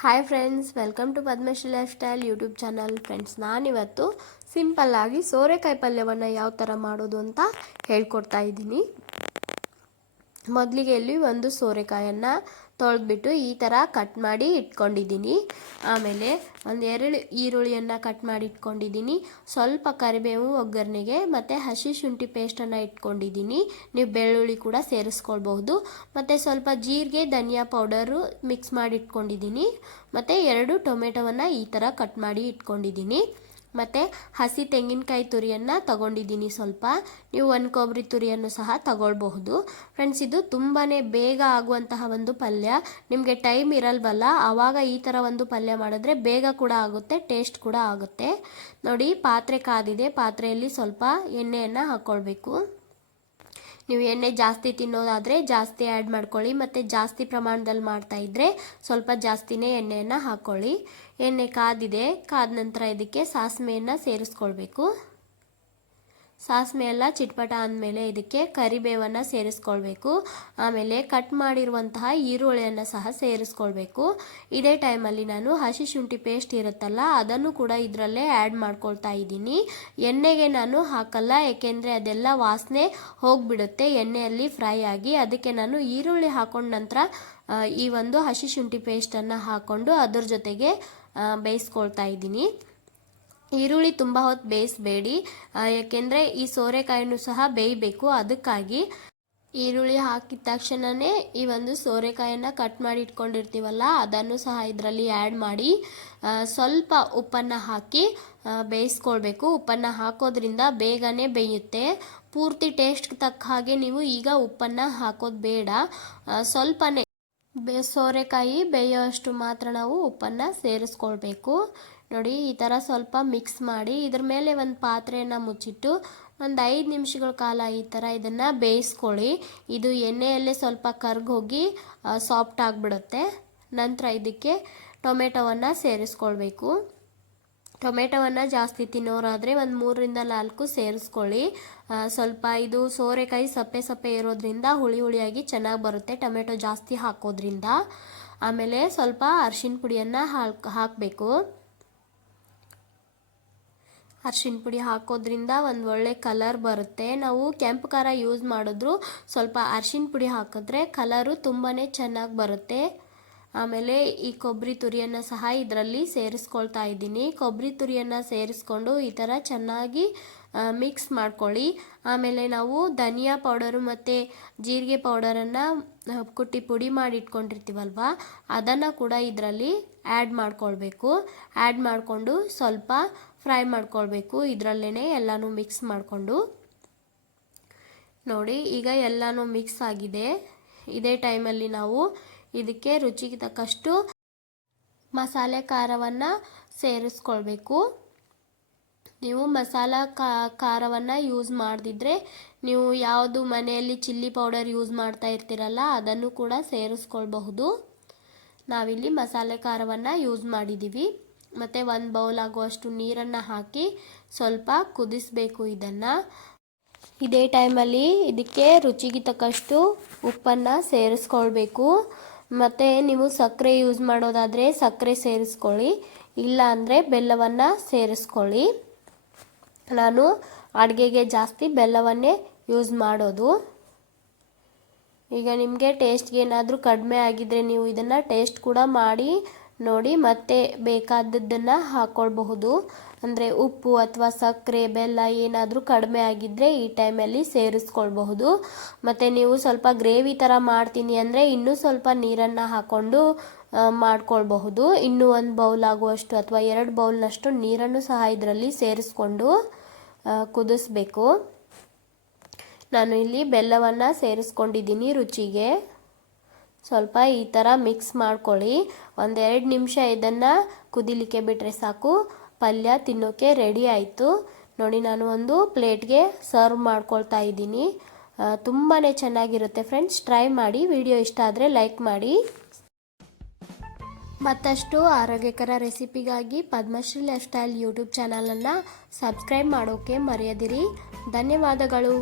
Hi friends welcome to Padmashree lifestyle YouTube channel friends ನಾನಿವತ್ತು ಸಿಂಪಲ್ಲಾಗಿ ಸೋರೆಕಾಯಿ ಪಲ್ಯವನ್ನು ಯಾವ ಥರ ಮಾಡೋದು ಅಂತ ಹೇಳ್ಕೊಡ್ತಾ ಇದ್ದೀನಿ. ಮೊದಲಿಗೆ ಇಲ್ಲಿ ಒಂದು ಸೋರೆಕಾಯನ್ನು ತೊಳೆದ್ಬಿಟ್ಟು ಈ ಥರ ಕಟ್ ಮಾಡಿ ಇಟ್ಕೊಂಡಿದ್ದೀನಿ. ಆಮೇಲೆ ಒಂದು ಎರಡು ಈರುಳ್ಳಿಯನ್ನು ಕಟ್ ಮಾಡಿ ಇಟ್ಕೊಂಡಿದ್ದೀನಿ. ಸ್ವಲ್ಪ ಕರಿಬೇವು, ಒಗ್ಗರಣೆಗೆ ಮತ್ತು ಹಸಿ ಶುಂಠಿ ಪೇಸ್ಟನ್ನು ಇಟ್ಕೊಂಡಿದ್ದೀನಿ. ನೀವು ಬೆಳ್ಳುಳ್ಳಿ ಕೂಡ ಸೇರಿಸ್ಕೊಳ್ಬಹುದು. ಮತ್ತು ಸ್ವಲ್ಪ ಜೀರಿಗೆ, ಧನಿಯಾ ಪೌಡರು ಮಿಕ್ಸ್ ಮಾಡಿ ಇಟ್ಕೊಂಡಿದ್ದೀನಿ. ಮತ್ತು ಎರಡು ಟೊಮೆಟೊವನ್ನು ಈ ಥರ ಕಟ್ ಮಾಡಿ ಇಟ್ಕೊಂಡಿದ್ದೀನಿ. ಮತ್ತು ಹಸಿ ತೆಂಗಿನಕಾಯಿ ತುರಿಯನ್ನು ತಗೊಂಡಿದ್ದೀನಿ ಸ್ವಲ್ಪ. ನೀವು ಒಂದು ಕೊಬ್ಬರಿ ತುರಿಯನ್ನು ಸಹ ತಗೊಳ್ಬಹುದು. ಫ್ರೆಂಡ್ಸ್ ಇದು ತುಂಬಾ ಬೇಗ ಆಗುವಂತಹ ಒಂದು ಪಲ್ಯ. ನಿಮಗೆ ಟೈಮ್ ಇರಲ್ವಲ್ಲ? ಆವಾಗ ಈ ಥರ ಒಂದು ಪಲ್ಯ ಮಾಡಿದ್ರೆ ಬೇಗ ಕೂಡ ಆಗುತ್ತೆ ಟೇಸ್ಟ್ ಕೂಡ ಆಗುತ್ತೆ. ನೋಡಿ, ಪಾತ್ರೆ ಕಾದಿದೆ. ಪಾತ್ರೆಯಲ್ಲಿ ಸ್ವಲ್ಪ ಎಣ್ಣೆಯನ್ನು ಹಾಕ್ಕೊಳ್ಬೇಕು ನೀವು ಎಣ್ಣೆ ಜಾಸ್ತಿ ತಿನ್ನೋದಾದರೆ ಜಾಸ್ತಿ ಆ್ಯಡ್ ಮಾಡ್ಕೊಳ್ಳಿ ಮತ್ತು ಜಾಸ್ತಿ ಪ್ರಮಾಣದಲ್ಲಿ ಮಾಡ್ತಾ ಇದ್ದರೆ ಸ್ವಲ್ಪ ಜಾಸ್ತಿನೇ ಎಣ್ಣೆಯನ್ನು ಹಾಕ್ಕೊಳ್ಳಿ ಎಣ್ಣೆ ಕಾದಿದೆ, ಕಾದ ನಂತರ ಇದಕ್ಕೆ ಸಾಸಿವೆಯನ್ನು ಸೇರಿಸ್ಕೊಳ್ಬೇಕು. ಸಾಸಿವೆ ಎಲ್ಲ ಚಿಟ್ಪಟ ಅಂದಮೇಲೆ ಇದಕ್ಕೆ ಕರಿಬೇವನ್ನು ಸೇರಿಸ್ಕೊಳ್ಬೇಕು. ಆಮೇಲೆ ಕಟ್ ಮಾಡಿರುವಂತಹ ಈರುಳ್ಳಿಯನ್ನು ಸಹ ಸೇರಿಸ್ಕೊಳ್ಬೇಕು. ಇದೇ ಟೈಮಲ್ಲಿ ನಾನು ಹಸಿ ಶುಂಠಿ ಪೇಸ್ಟ್ ಇರುತ್ತಲ್ಲ, ಅದನ್ನು ಕೂಡ ಇದರಲ್ಲೇ ಆ್ಯಡ್ ಮಾಡ್ಕೊಳ್ತಾ ಇದ್ದೀನಿ. ಎಣ್ಣೆಗೆ ನಾನು ಹಾಕಲ್ಲ, ಏಕೆಂದರೆ ಅದೆಲ್ಲ ವಾಸನೆ ಹೋಗಿಬಿಡುತ್ತೆ. ಎಣ್ಣೆಯಲ್ಲಿ ಫ್ರೈ ಆಗಿ ಅದಕ್ಕೆ ನಾನು ಈರುಳ್ಳಿ ಹಾಕೊಂಡ ನಂತರ ಈ ಒಂದು ಹಸಿ ಶುಂಠಿ ಪೇಸ್ಟನ್ನು ಹಾಕ್ಕೊಂಡು ಅದ್ರ ಜೊತೆಗೆ ಬೇಯಿಸ್ಕೊಳ್ತಾ ಇದ್ದೀನಿ. ಈರುಳ್ಳಿ ತುಂಬ ಹೊತ್ತು ಬೇಯಿಸಬೇಡಿ. ಯಾಕೆಂದರೆ ಈ ಸೋರೆಕಾಯನ್ನು ಸಹ ಬೇಯಬೇಕು. ಅದಕ್ಕಾಗಿ ಈರುಳ್ಳಿ ಹಾಕಿದ ತಕ್ಷಣವೇ ಈ ಒಂದು ಸೋರೆಕಾಯನ್ನು ಕಟ್ ಮಾಡಿ ಇಟ್ಕೊಂಡಿರ್ತೀವಲ್ಲ, ಅದನ್ನು ಸಹ ಇದರಲ್ಲಿ ಆ್ಯಡ್ ಮಾಡಿ ಸ್ವಲ್ಪ ಉಪ್ಪನ್ನು ಹಾಕಿ ಬೇಯಿಸ್ಕೊಳ್ಬೇಕು. ಉಪ್ಪನ್ನು ಹಾಕೋದ್ರಿಂದ ಬೇಗನೆ ಬೇಯುತ್ತೆ. ಪೂರ್ತಿ ಟೇಸ್ಟ್ ತಕ್ಕ ಹಾಗೆ ನೀವು ಈಗ ಉಪ್ಪನ್ನು ಹಾಕೋದು ಬೇಡ. ಸ್ವಲ್ಪನೇ ಬೇ, ಸೋರೆಕಾಯಿ ಬೇಯೋಷ್ಟು ಮಾತ್ರ ನಾವು ಉಪ್ಪನ್ನು ಸೇರಿಸ್ಕೊಳ್ಬೇಕು. ನೋಡಿ, ಈ ಥರ ಸ್ವಲ್ಪ ಮಿಕ್ಸ್ ಮಾಡಿ ಇದ್ರ ಮೇಲೆ ಒಂದು ಪಾತ್ರೆಯನ್ನು ಮುಚ್ಚಿಟ್ಟು ಒಂದು ಐದು ನಿಮಿಷಗಳ ಕಾಲ ಈ ಥರ ಇದನ್ನು ಬೇಯಿಸ್ಕೊಳ್ಳಿ. ಇದು ಎಣ್ಣೆಯಲ್ಲೇ ಸ್ವಲ್ಪ ಕರ್ಗೋಗಿ ಸಾಫ್ಟ್ ಆಗಿಬಿಡುತ್ತೆ. ನಂತರ ಇದಕ್ಕೆ ಟೊಮೆಟೊವನ್ನು ಸೇರಿಸ್ಕೊಳ್ಬೇಕು. ಟೊಮೆಟೊವನ್ನು ಜಾಸ್ತಿ ತಿನ್ನೋರಾದರೆ ಒಂದು ಮೂರರಿಂದ ನಾಲ್ಕು ಸೇರಿಸ್ಕೊಳ್ಳಿ. ಸ್ವಲ್ಪ ಇದು ಸೋರೆಕಾಯಿ ಸಪ್ಪೆ ಸಪ್ಪೆ ಇರೋದ್ರಿಂದ ಹುಳಿ ಹುಳಿಯಾಗಿ ಚೆನ್ನಾಗಿ ಬರುತ್ತೆ ಟೊಮೆಟೊ ಜಾಸ್ತಿ ಹಾಕೋದ್ರಿಂದ. ಆಮೇಲೆ ಸ್ವಲ್ಪ ಅರ್ಶಿನ ಪುಡಿಯನ್ನು ಹಾಕ್ ಹಾಕಬೇಕು. ಅರ್ಶಿಣ ಪುಡಿ ಹಾಕೋದ್ರಿಂದ ಒಂದು ಒಳ್ಳೆ ಕಲರ್ ಬರುತ್ತೆ. ನಾವು ಕೆಂಪು ಖಾರ ಯೂಸ್ ಮಾಡಿದ್ರು ಸ್ವಲ್ಪ ಅರ್ಶಿನ ಪುಡಿ ಹಾಕಿದ್ರೆ ಕಲರು ತುಂಬಾ ಚೆನ್ನಾಗಿ ಬರುತ್ತೆ. ಆಮೇಲೆ ಈ ಕೊಬ್ಬರಿ ತುರಿಯನ್ನು ಸಹ ಇದರಲ್ಲಿ ಸೇರಿಸ್ಕೊಳ್ತಾ ಇದ್ದೀನಿ. ಕೊಬ್ಬರಿ ತುರಿಯನ್ನು ಸೇರಿಸ್ಕೊಂಡು ಈ ಥರ ಚೆನ್ನಾಗಿ ಮಿಕ್ಸ್ ಮಾಡ್ಕೊಳ್ಳಿ. ಆಮೇಲೆ ನಾವು ಧನಿಯಾ ಪೌಡರು ಮತ್ತು ಜೀರಿಗೆ ಪೌಡರನ್ನು ಕುಟ್ಟಿ ಪುಡಿ ಮಾಡಿ ಇಟ್ಕೊಂಡಿರ್ತೀವಲ್ವ, ಅದನ್ನು ಕೂಡ ಇದರಲ್ಲಿ ಆ್ಯಡ್ ಮಾಡ್ಕೊಳ್ಬೇಕು. ಆ್ಯಡ್ ಮಾಡಿಕೊಂಡು ಸ್ವಲ್ಪ ಫ್ರೈ ಮಾಡ್ಕೊಳ್ಬೇಕು. ಇದರಲ್ಲೇ ಎಲ್ಲನೂ ಮಿಕ್ಸ್ ಮಾಡಿಕೊಂಡು. ನೋಡಿ, ಈಗ ಎಲ್ಲನೂ ಮಿಕ್ಸ್ ಆಗಿದೆ. ಇದೇ ಟೈಮಲ್ಲಿ ನಾವು ಇದಕ್ಕೆ ರುಚಿಗೆ ತಕ್ಕಷ್ಟು ಮಸಾಲೆ ಖಾರವನ್ನು ಸೇರಿಸ್ಕೊಳ್ಬೇಕು. ನೀವು ಮಸಾಲ ಖಾರವನ್ನು ಯೂಸ್ ಮಾಡದಿದ್ರೆ ನೀವು ಯಾವುದು ಮನೆಯಲ್ಲಿ ಚಿಲ್ಲಿ ಪೌಡರ್ ಯೂಸ್ ಮಾಡ್ತಾ ಇರ್ತೀರಲ್ಲ, ಅದನ್ನು ಕೂಡ ಸೇರಿಸ್ಕೊಳ್ಬಹುದು. ನಾವಿಲ್ಲಿ ಮಸಾಲೆ ಖಾರವನ್ನು ಯೂಸ್ ಮಾಡಿದ್ದೀವಿ ಮತ್ತು ಒಂದು ಬೌಲ್ ಆಗುವಷ್ಟು ನೀರನ್ನು ಹಾಕಿ ಸ್ವಲ್ಪ ಕುದಿಸಬೇಕು ಇದನ್ನು. ಇದೇ ಟೈಮಲ್ಲಿ ಇದಕ್ಕೆ ರುಚಿಗೆ ತಕ್ಕಷ್ಟು ಉಪ್ಪನ್ನು ಸೇರಿಸ್ಕೊಳ್ಬೇಕು. ಮತ್ತು ನೀವು ಸಕ್ಕರೆ ಯೂಸ್ ಮಾಡೋದಾದರೆ ಸಕ್ಕರೆ ಸೇರಿಸ್ಕೊಳ್ಳಿ, ಇಲ್ಲ ಅಂದರೆ ಬೆಲ್ಲವನ್ನು ಸೇರಿಸ್ಕೊಳ್ಳಿ. ನಾನು ಅಡುಗೆಗೆ ಜಾಸ್ತಿ ಬೆಲ್ಲವನ್ನೇ ಯೂಸ್ ಮಾಡೋದು. ಈಗ ನಿಮಗೆ ಟೇಸ್ಟ್ಗೆ ಏನಾದರೂ ಕಡಿಮೆ ಆಗಿದ್ದರೆ ನೀವು ಇದನ್ನು ಟೇಸ್ಟ್ ಕೂಡ ಮಾಡಿ ನೋಡಿ, ಮತ್ತೆ ಬೇಕಾದದ್ದನ್ನು ಹಾಕ್ಕೊಳ್ಬಹುದು ಅಂದರೆ ಉಪ್ಪು ಅಥವಾ ಸಕ್ಕರೆ, ಬೆಲ್ಲ ಏನಾದರೂ ಕಡಿಮೆ ಆಗಿದ್ದರೆ ಈ ಟೈಮಲ್ಲಿ ಸೇರಿಸ್ಕೊಳ್ಬಹುದು. ಮತ್ತು ನೀವು ಸ್ವಲ್ಪ ಗ್ರೇವಿ ಥರ ಮಾಡ್ತೀನಿ ಅಂದರೆ ಇನ್ನೂ ಸ್ವಲ್ಪ ನೀರನ್ನು ಹಾಕ್ಕೊಂಡು ಮಾಡ್ಕೊಳ್ಬಹುದು. ಇನ್ನೂ ಒಂದು ಬೌಲ್ ಆಗುವಷ್ಟು ಅಥವಾ ಎರಡು ಬೌಲ್ನಷ್ಟು ನೀರನ್ನು ಸಹ ಇದರಲ್ಲಿ ಸೇರಿಸ್ಕೊಂಡು ಕುದಿಸ್ಬೇಕು. ನಾನು ಇಲ್ಲಿ ಬೆಲ್ಲವನ್ನು ಸೇರಿಸ್ಕೊಂಡಿದ್ದೀನಿ ರುಚಿಗೆ. ಸ್ವಲ್ಪ ಈ ಥರ ಮಿಕ್ಸ್ ಮಾಡ್ಕೊಳ್ಳಿ. ಒಂದೆರಡು ನಿಮಿಷ ಇದನ್ನು ಕುದಿಲಿಕ್ಕೆ ಬಿಟ್ಟರೆ ಸಾಕು. ಪಲ್ಯ ತಿನ್ನೋಕ್ಕೆ ರೆಡಿ ಆಯಿತು. ನೋಡಿ, ನಾನು ಒಂದು ಪ್ಲೇಟ್ಗೆ ಸರ್ವ್ ಮಾಡ್ಕೊಳ್ತಾ ಇದ್ದೀನಿ. ತುಂಬಾ ಚೆನ್ನಾಗಿರುತ್ತೆ ಫ್ರೆಂಡ್ಸ್ ಟ್ರೈ ಮಾಡಿ. ವಿಡಿಯೋ ಇಷ್ಟ ಆದರೆ ಲೈಕ್ ಮಾಡಿ. ಮತ್ತಷ್ಟು ಆರೋಗ್ಯಕರ ರೆಸಿಪಿಗಾಗಿ ಪದ್ಮಶ್ರೀ ಲೈಫ್ ಸ್ಟೈಲ್ ಯೂಟ್ಯೂಬ್ ಚಾನಲನ್ನು ಸಬ್ಸ್ಕ್ರೈಬ್ ಮಾಡೋಕ್ಕೆ ಮರೆಯದಿರಿ. ಧನ್ಯವಾದಗಳು.